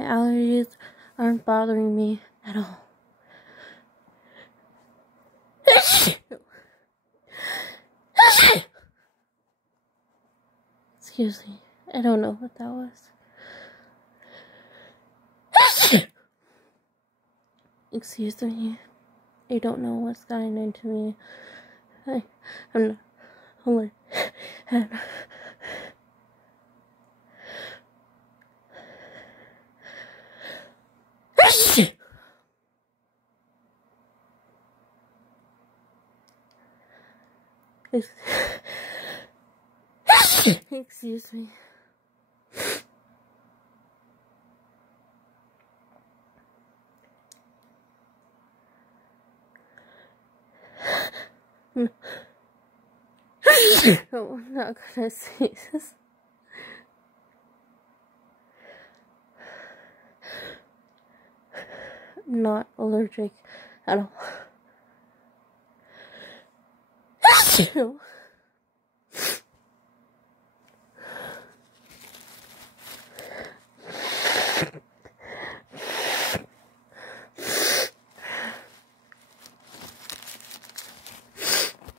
My allergies aren't bothering me at all. Excuse me. I don't know what that was. Excuse me. I don't know what's gotten into me. I'm like, excuse me. No, I'm not gonna say this. I'm not allergic at all.